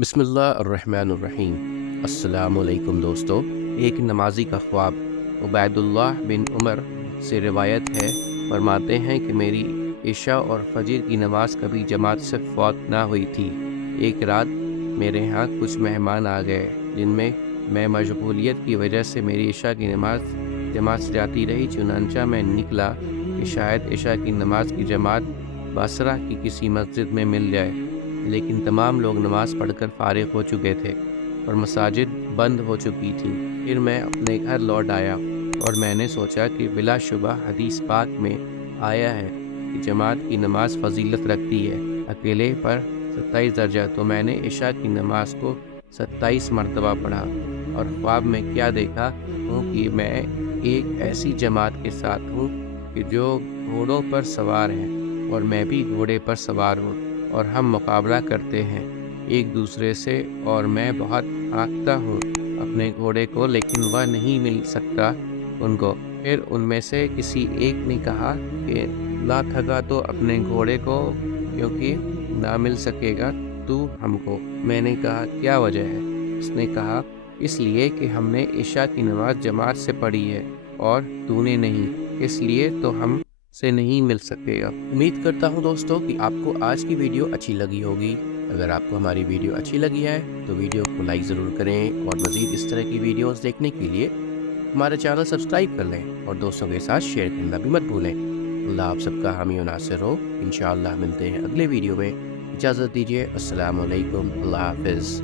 بسم اللہ الرحمن الرحیم۔ السلام علیکم دوستو۔ ایک نمازی کا خواب۔ عبید اللہ بن عمر سے روایت ہے، فرماتے ہیں کہ میری عشاء اور فجر کی نماز کبھی جماعت سے فوت نہ ہوئی تھی۔ ایک رات میرے ہاں کچھ مہمان آ گئے جن میں مشغولیت کی وجہ سے میری عشاء کی نماز جماعت سے جاتی رہی، چنانچہ میں نکلا کہ شاید عشاء کی نماز کی جماعت بصرہ کی کسی مسجد میں مل جائے، لیکن تمام لوگ نماز پڑھ کر فارغ ہو چکے تھے اور مساجد بند ہو چکی تھیں۔ پھر میں اپنے گھر لوٹ آیا اور میں نے سوچا کہ بلا شبہ حدیث پاک میں آیا ہے کہ جماعت کی نماز فضیلت رکھتی ہے، اکیلے پر 27 درجہ۔ تو میں نے عشاء کی نماز کو 27 مرتبہ پڑھا اور خواب میں کیا دیکھا ہوں کہ میں ایک ایسی جماعت کے ساتھ ہوں کہ جو گھوڑوں پر سوار ہیں اور میں بھی گھوڑے پر سوار ہوں، اور ہم مقابلہ کرتے ہیں ایک دوسرے سے، اور میں بہت آنکتا ہوں اپنے گھوڑے کو، لیکن وہ نہیں مل سکتا ان کو۔ پھر ان میں سے کسی ایک نے کہا کہ نہ تھکا تو اپنے گھوڑے کو کیونکہ نہ مل سکے گا تو ہم کو۔ میں نے کہا کیا وجہ ہے؟ اس نے کہا اس لیے کہ ہم نے عشاء کی نماز جماعت سے پڑھی ہے اور تو نے نہیں، اس لیے تو ہم سے نہیں مل سکے گا۔ امید کرتا ہوں دوستو کہ آپ کو آج کی ویڈیو اچھی لگی ہوگی۔ اگر آپ کو ہماری ویڈیو اچھی لگی ہے تو ویڈیو کو لائک ضرور کریں، اور مزید اس طرح کی ویڈیوز دیکھنے کے لیے ہمارا چینل سبسکرائب کر لیں اور دوستوں کے ساتھ شیئر کرنا بھی مت بھولیں۔ اللہ آپ سب کا حامی و ناصر ہو۔ انشاءاللہ ملتے ہیں اگلے ویڈیو میں۔ اجازت دیجیے، السلام علیکم، اللہ حافظ۔